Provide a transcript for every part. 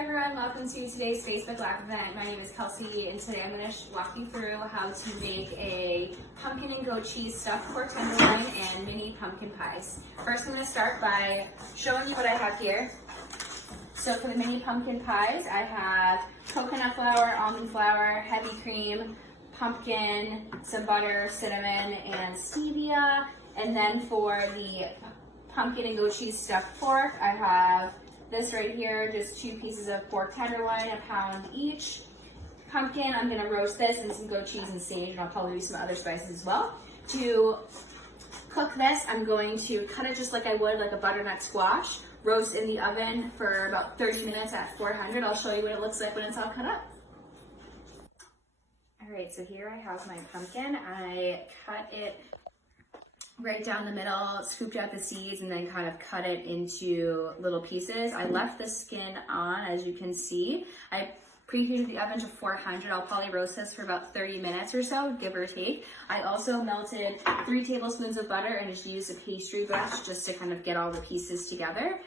Hi everyone, welcome to today's Facebook Live event. My name is Kelsey and today I'm going to walk you through how to make a pumpkin and goat cheese stuffed pork tenderloin and mini pumpkin pies. First I'm going to start by showing you what I have here. So for the mini pumpkin pies, I have coconut flour, almond flour, heavy cream, pumpkin, some butter, cinnamon, and stevia. And then for the pumpkin and goat cheese stuffed pork, I have this right here, just 2 pieces of pork tenderloin, a pound each. Pumpkin, I'm gonna roast this, and some goat cheese and sage, and I'll probably do some other spices as well. To cook this, I'm going to cut it just like I would like a butternut squash, roast in the oven for about 30 minutes at 400. I'll show you what it looks like when it's all cut up. All right, so here I have my pumpkin. I cut it right down the middle, scooped out the seeds, and then kind of cut it into little pieces. I left the skin on, as you can see. I preheated the oven to 400. I'll probably roast this for about 30 minutes or so, give or take. I also melted 3 tablespoons of butter and just used a pastry brush just to kind of get all the pieces together.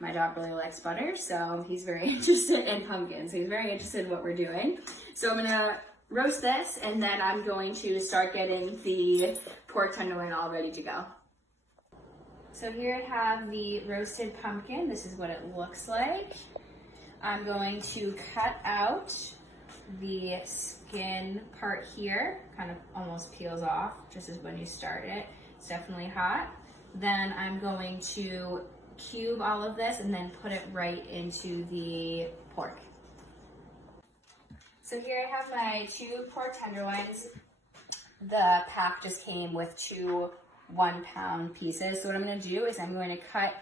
My dog really likes butter, so he's very interested in pumpkins. So he's very interested in what we're doing. So I'm gonna roast this, and then I'm going to start getting the pork tenderloin all ready to go. So here I have the roasted pumpkin. This is what it looks like. I'm going to cut out the skin part here, kind of almost peels off, just as when you start it. It's definitely hot. Then I'm going to cube all of this and then put it right into the pork. So here I have my 2 pork tenderloins. The pack just came with 2 1-pound pieces. So what I'm going to do is I'm going to cut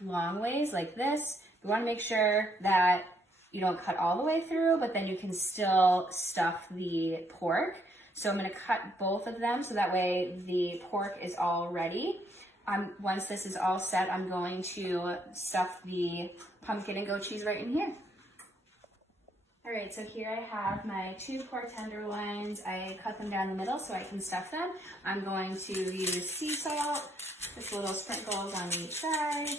long ways like this. You want to make sure that you don't cut all the way through, but then you can still stuff the pork. So I'm going to cut both of them so that way the pork is all ready. Once this is all set, I'm going to stuff the pumpkin and goat cheese right in here. All right, so here I have my 2 pork tenderloins. I cut them down the middle so I can stuff them. I'm going to use sea salt, just little sprinkles on each side,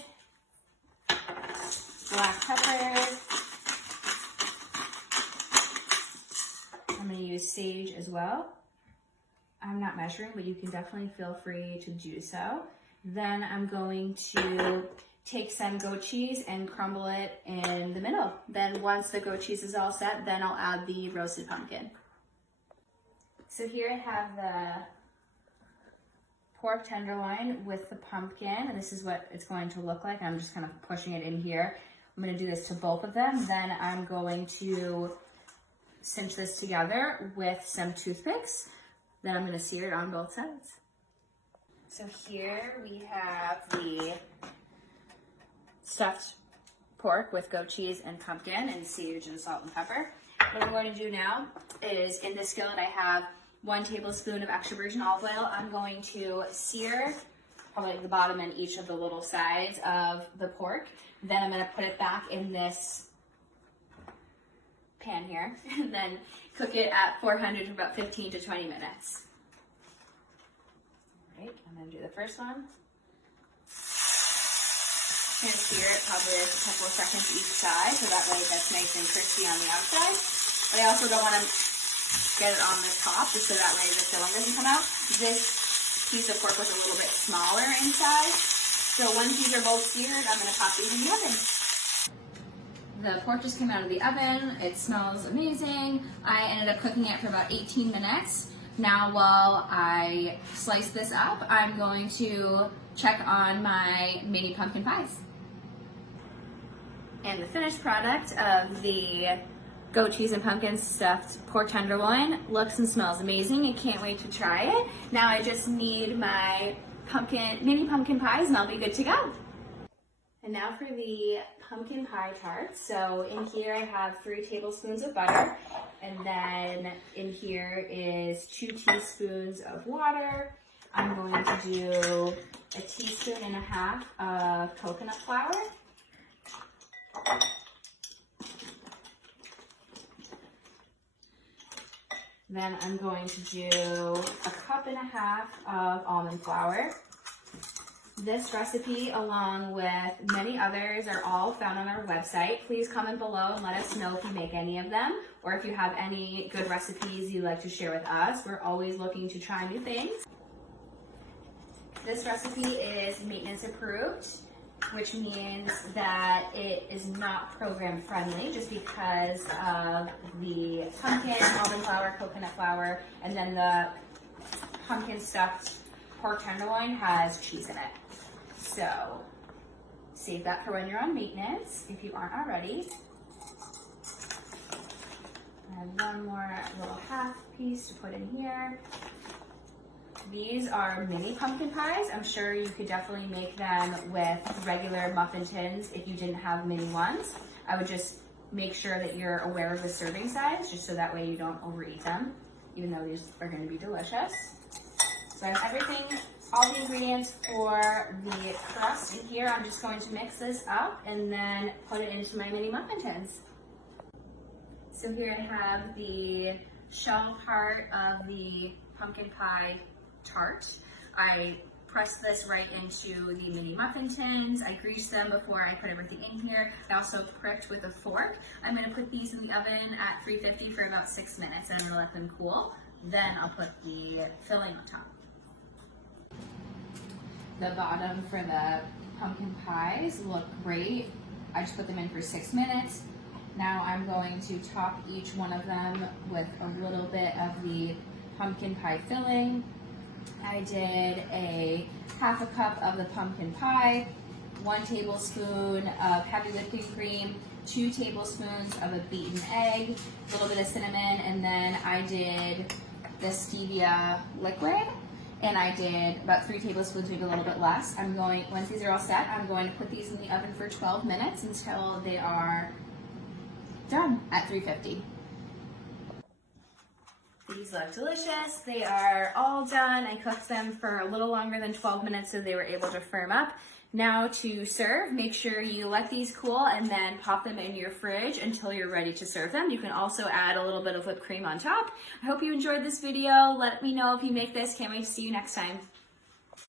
black pepper. I'm gonna use sage as well. I'm not measuring, but you can definitely feel free to do so. Then I'm going to take some goat cheese and crumble it in the middle. Then once the goat cheese is all set, then I'll add the roasted pumpkin. So here I have the pork tenderloin with the pumpkin, and this is what it's going to look like. I'm just kind of pushing it in here. I'm going to do this to both of them. Then I'm going to cinch this together with some toothpicks. Then I'm going to sear it on both sides. So here we have the stuffed pork with goat cheese and pumpkin and sage and salt and pepper. What I'm going to do now is in this skillet I have 1 tablespoon of extra virgin olive oil. I'm going to sear probably the bottom and each of the little sides of the pork. Then I'm going to put it back in this pan here and then cook it at 400 for about 15 to 20 minutes. All right, I'm going to do the first one. I'm going to sear it probably a couple of seconds each side so that way that's nice and crispy on the outside. But I also don't want to get it on the top just so that way the filling doesn't come out. This piece of pork was a little bit smaller inside. So once these are both seared, I'm going to pop these in the oven. The pork just came out of the oven. It smells amazing. I ended up cooking it for about 18 minutes. Now while I slice this up, I'm going to check on my mini pumpkin pies. And the finished product of the goat cheese and pumpkin stuffed pork tenderloin looks and smells amazing. I can't wait to try it. Now I just need my mini pumpkin pies and I'll be good to go. And now for the pumpkin pie tarts. So in here I have 3 tablespoons of butter, and then in here is 2 teaspoons of water. I'm going to do a teaspoon and a half of coconut flour. Then I'm going to do a cup and a half of almond flour. This recipe, along with many others, are all found on our website. Please comment below and let us know if you make any of them, or if you have any good recipes you'd like to share with us. We're always looking to try new things. This recipe is maintenance approved, which means that it is not program friendly just because of the pumpkin, almond flour, coconut flour, and then the pumpkin stuffed pork tenderloin has cheese in it. So save that for when you're on maintenance, if you aren't already. And one more little half piece to put in here. These are mini pumpkin pies. I'm sure you could definitely make them with regular muffin tins if you didn't have mini ones. I would just make sure that you're aware of the serving size, just so that way you don't overeat them, even though these are going to be delicious. So I have everything, all the ingredients for the crust in here. I'm just going to mix this up and then put it into my mini muffin tins. So here I have the shell part of the pumpkin pie tart. I pressed this right into the mini muffin tins. I greased them before I put everything in here. I also pricked with a fork. I'm going to put these in the oven at 350 for about 6 minutes, and I'm going to let them cool. Then I'll put the filling on top. The bottom for the pumpkin pies look great. I just put them in for 6 minutes. Now I'm going to top each one of them with a little bit of the pumpkin pie filling. I did a half a cup of the pumpkin pie, 1 tablespoon of heavy whipping cream, 2 tablespoons of a beaten egg, a little bit of cinnamon, and then I did the stevia liquid, and I did about 3 tablespoons, maybe a little bit less. Once these are all set, I'm going to put these in the oven for 12 minutes until they are done at 350. These look delicious. They are all done. I cooked them for a little longer than 12 minutes so they were able to firm up. Now to serve, make sure you let these cool and then pop them in your fridge until you're ready to serve them. You can also add a little bit of whipped cream on top. I hope you enjoyed this video. Let me know if you make this. Can't wait to see you next time.